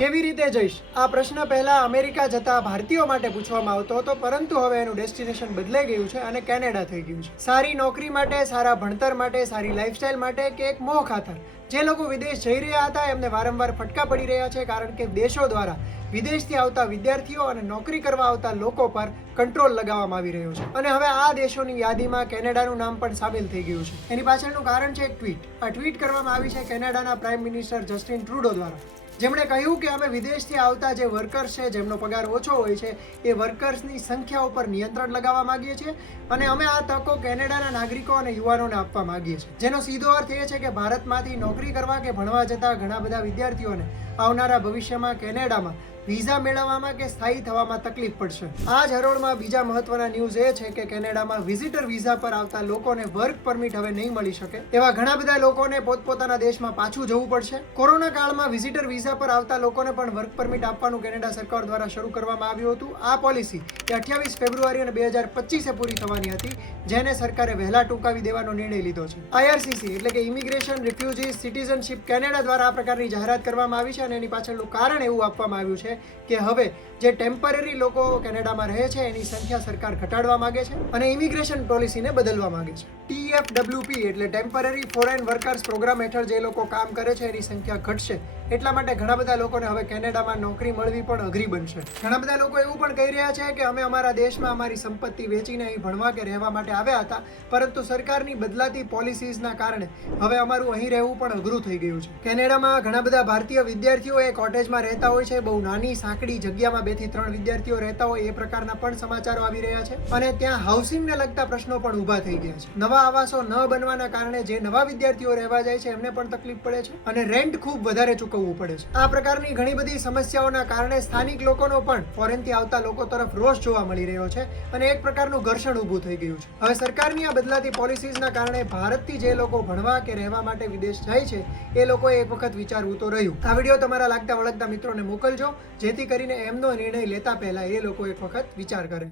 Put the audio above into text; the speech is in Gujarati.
કેવી રીતે જઈશ આ પ્રશ્ન પહેલા અમેરિકા જતા ભારતીયો માટે પૂછવામાં આવતો હતો, પરંતુ હવે એનું ડેસ્ટિનેશન બદલાઈ ગયું છે અને કેનેડા થઈ ગયું છે. સારી નોકરી માટે, સારા ભણતર માટે, સારી લાઈફસ્ટાઈલ માટે કે એક મોહ ખાતર જે લોકો વિદેશ જઈ રહ્યા હતા એમને વારંવાર ફટકા પડી રહ્યા છે, કારણ કે દેશો દ્વારા વિદેશથી આવતા વિદ્યાર્થીઓ અને નોકરી કરવા આવતા લોકો પર કંટ્રોલ લગાવવામાં આવી રહ્યો છે. અને હવે આ દેશોની યાદીમાં કેનેડાનું નામ પણ સામેલ થઈ ગયું છે. એની પાછળનું કારણ છે એક ટ્વીટ. આ ટ્વીટ કરવામાં આવી છે કેનેડાના પ્રાઇમ મિનિસ્ટર જસ્ટિન ટ્રુડો દ્વારા, જેમણે કહ્યું કે અમે વિદેશથી આવતા જે વર્કર્સ છે જેમનો પગાર ઓછો હોય છે એ વર્કર્સની સંખ્યા ઉપર નિયંત્રણ લગાવવા માંગીએ છીએ અને અમે આ તકો કેનેડાના નાગરિકો અને યુવાનોને આપવા માંગીએ છીએ, જેનો સીધો અર્થ એ છે કે ભારતમાંથી નોકરી કરવા કે ભણવા જતા ઘણા બધા વિદ્યાર્થીઓને આવનારા ભવિષ્યમાં કેનેડામાં વિઝા મેળવવામાં કે સ્થાયી થવામાં તકલીફ પડશે. આ જ હરોળમાં બીજા મહત્વના ન્યૂઝ એ છે કે કેનેડામાં વિઝિટર વિઝા પર આવતા લોકોને વર્ક પરમિટ હવે નહીં મળી શકે. એવા ઘણા બધા લોકોને પોતપોતાના દેશમાં પાછું જવું પડશે. કોરોના કાળમાં વિઝિટર વિઝા પર આવતા લોકોને પણ વર્ક પરમિટ આપવાનું કેનેડા સરકાર દ્વારા શરૂ કરવામાં આવ્યું હતું. આ પોલિસી 28 ફેબ્રુઆરી અને 2025 પૂરી થવાની હતી, જેને સરકારે વહેલા ટૂંકાવી દેવાનો નિર્ણય લીધો છે. IRCC એટલે કે ઇમિગ્રેશન, રિફ્યુજીસ, સિટીઝનશીપ કેનેડા દ્વારા આ પ્રકારની જાહેરાત કરવામાં આવી છે અને એની પાછળનું કારણ એવું આપવામાં આવ્યું છે કે હવે જે ટેમ્પરરી લોકો કેનેડામાં રહે છે એની સંખ્યા સરકાર ઘટાડવા માંગે છે અને ઇમિગ્રેશન પોલિસીને બદલવા માંગે છે. TFWP એટલે ટેમ્પરરી ફોરેન વર્કર્સ પ્રોગ્રામ હેઠળ જે લોકો કામ કરે છે એની સંખ્યા ઘટશે. એટલા માટે ઘણા બધા લોકોને હવે કેનેડામાં નોકરી મળવી પણ અઘરી બનશે. ઘણા બધા લોકો એવું પણ કહી રહ્યા છે કે અમે અમારા દેશમાં અમારી સંપત્તિ વેચીને અહીં ભણવા કે રહેવા માટે આવ્યા હતા, પરંતુ સરકારની બદલાતી પોલિસીઝના કારણે હવે અમારું અહીં રહેવું પણ અઘરું થઈ ગયું છે. કેનેડામાં ઘણા બધા ભારતીય વિદ્યાર્થીઓ એ કોટેજમાં રહેતા હોય છે. બહુ નાની સાંકડી જગ્યામાં 2 થી 3 વિદ્યાર્થીઓ રહેતા હોય એ પ્રકારના પણ સમાચારો આવી રહ્યા છે અને ત્યાં હાઉસિંગને લગતા પ્રશ્નો પણ ઊભા થઈ ગયા છે. નવા આવાસો ન બનવાના કારણે જે નવા વિદ્યાર્થીઓ રહેવા જાય છે એમને પણ તકલીફ પડે છે અને રેન્ટ ખૂબ વધારે ચૂકવવું પડે છે. આ પ્રકારની ઘણી બધી સમસ્યાઓના કારણે સ્થાનિક લોકોનો પણ ફોરેનથી આવતા લોકો તરફ રોષ જોવા મળી રહ્યો છે અને એક પ્રકારનું ઘર્ષણ ઊભું થઈ ગયું છે. હવે સરકારની આ બદલાતી પોલિસીઝના કારણે ભારતથી જે લોકો ભણવા કે રહેવા માટે વિદેશ જાય છે એ લોકોએ એક વખત વિચારવું તો રહ્યું. આ વિડીયો તમારા લાગતા વળગતા મિત્રોને મોકલજો, જેથી કરીને એમનો નિર્ણય લેતા પહેલા એ લોકો એક વખત વિચાર કરે.